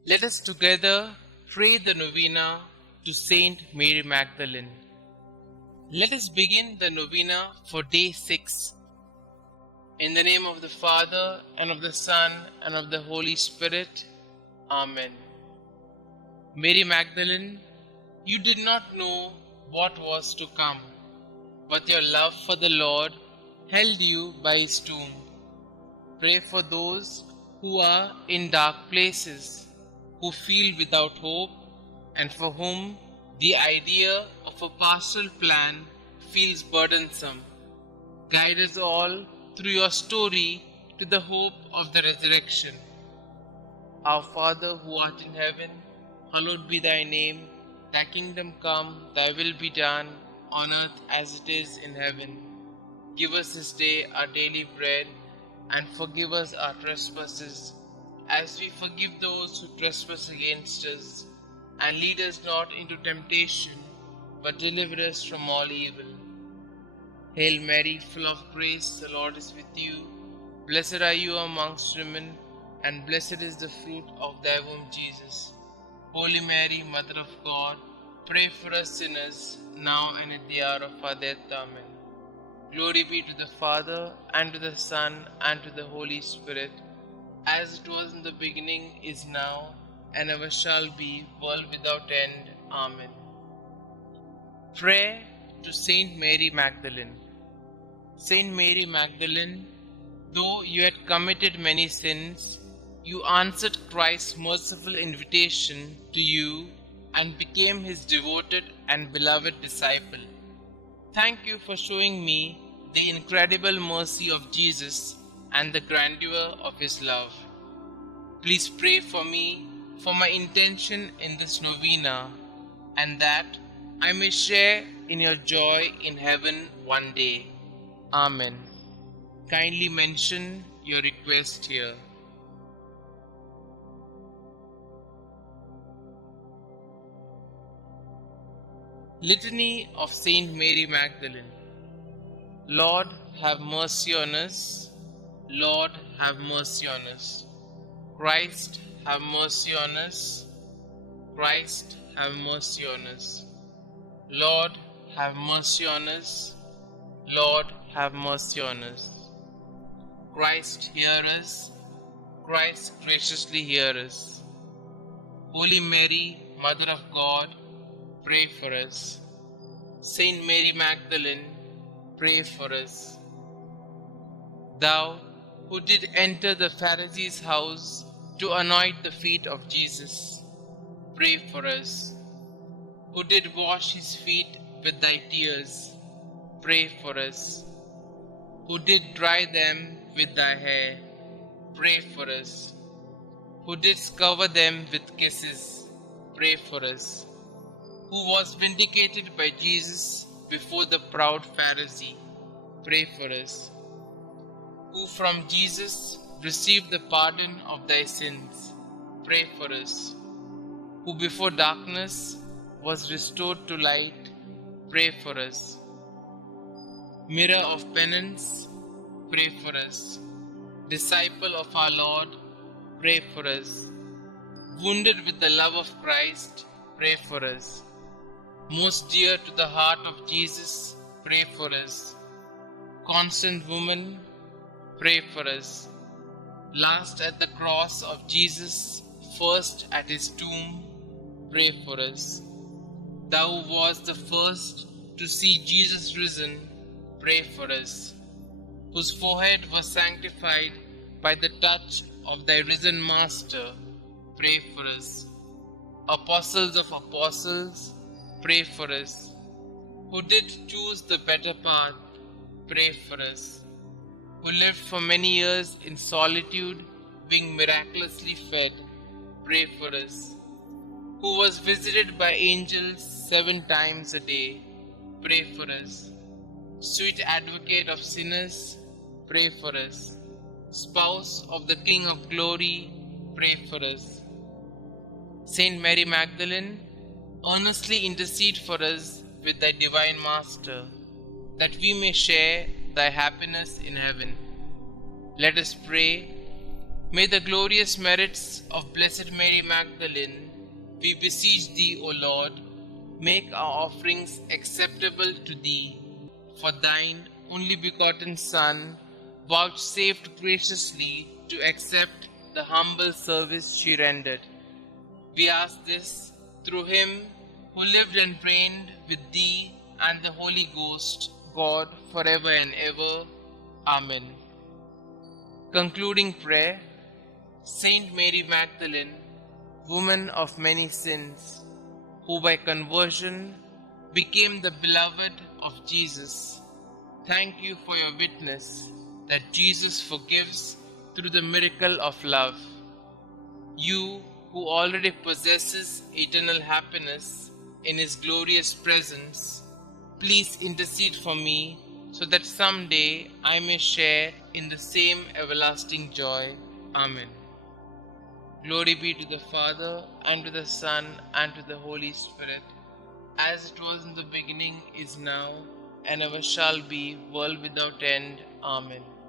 Let us together pray the Novena to St Mary Magdalene. Let us begin the Novena for day 6. In the name of the Father, and of the Son, and of the Holy Spirit. Amen. Mary Magdalene, you did not know what was to come, but your love for the Lord held you by his tomb. Pray for those who are in dark places, who feel without hope, and for whom the idea of a pastoral plan feels burdensome. Guide us all through your story to the hope of the resurrection. Our Father who art in heaven, hallowed be thy name. Thy kingdom come, thy will be done, on earth as it is in heaven. Give us this day our daily bread, and forgive us our trespasses, as we forgive those who trespass against us. And lead us not into temptation, but deliver us from all evil. Hail Mary, full of grace, the Lord is with you. Blessed are you amongst women, and blessed is the fruit of thy womb, Jesus. Holy Mary, Mother of God, pray for us sinners, now and at the hour of our death. Amen. Glory be to the Father, and to the Son, and to the Holy Spirit, as it was in the beginning, is now, and ever shall be, world without end. Amen. Prayer to St Mary Magdalene. St Mary Magdalene, though you had committed many sins, you answered Christ's merciful invitation to you and became his devoted and beloved disciple. Thank you for showing me the incredible mercy of Jesus and the grandeur of his love. Please pray for me, for my intention in this novena, and that I may share in your joy in heaven one day. Amen. Kindly mention your request here. Litany of Saint Mary Magdalene. Lord, have mercy on us. Lord, have mercy on us. Christ, have mercy on us. Christ, have mercy on us. Lord, have mercy on us. Lord, have mercy on us. Christ, hear us. Christ, graciously hear us. Holy Mary, Mother of God, pray for us. Saint Mary Magdalene, pray for us. Thou who did enter the Pharisee's house to anoint the feet of Jesus, pray for us. Who did wash his feet with thy tears, pray for us. Who did dry them with thy hair, pray for us. Who didst cover them with kisses, pray for us. Who was vindicated by Jesus before the proud Pharisee, pray for us. Who from Jesus received the pardon of thy sins, pray for us. Who before darkness was restored to light, pray for us. Mirror of penance, pray for us. Disciple of our Lord, pray for us. Wounded with the love of Christ, pray for us. Most dear to the heart of Jesus, pray for us. Constant woman, pray for us. Last at the cross of Jesus, first at his tomb, pray for us. Thou who wast the first to see Jesus risen, pray for us. Whose forehead was sanctified by the touch of thy risen Master, pray for us. Apostles of apostles, pray for us. Who did choose the better path, pray for us. Who lived for many years in solitude, being miraculously fed, pray for us. Who was visited by angels 7 times a day, pray for us. Sweet advocate of sinners, pray for us. Spouse of the King of glory, pray for us. Saint Mary Magdalene, earnestly intercede for us with thy divine Master, that we may share thy happiness in heaven. Let us pray. May the glorious merits of Blessed Mary Magdalene, we beseech thee, O Lord, make our offerings acceptable to thee. For thine only begotten Son vouchsafed graciously to accept the humble service she rendered. We ask this through him who lived and reigned with thee and the Holy Ghost, God, forever and ever. Amen. Concluding prayer. Saint Mary Magdalene, woman of many sins, who by conversion became the beloved of Jesus, thank you for your witness that Jesus forgives through the miracle of love. You, who already possesses eternal happiness in His glorious presence, please intercede for me so that someday I may share in the same everlasting joy. Amen. Glory be to the Father, and to the Son, and to the Holy Spirit, as it was in the beginning, is now, and ever shall be, world without end. Amen.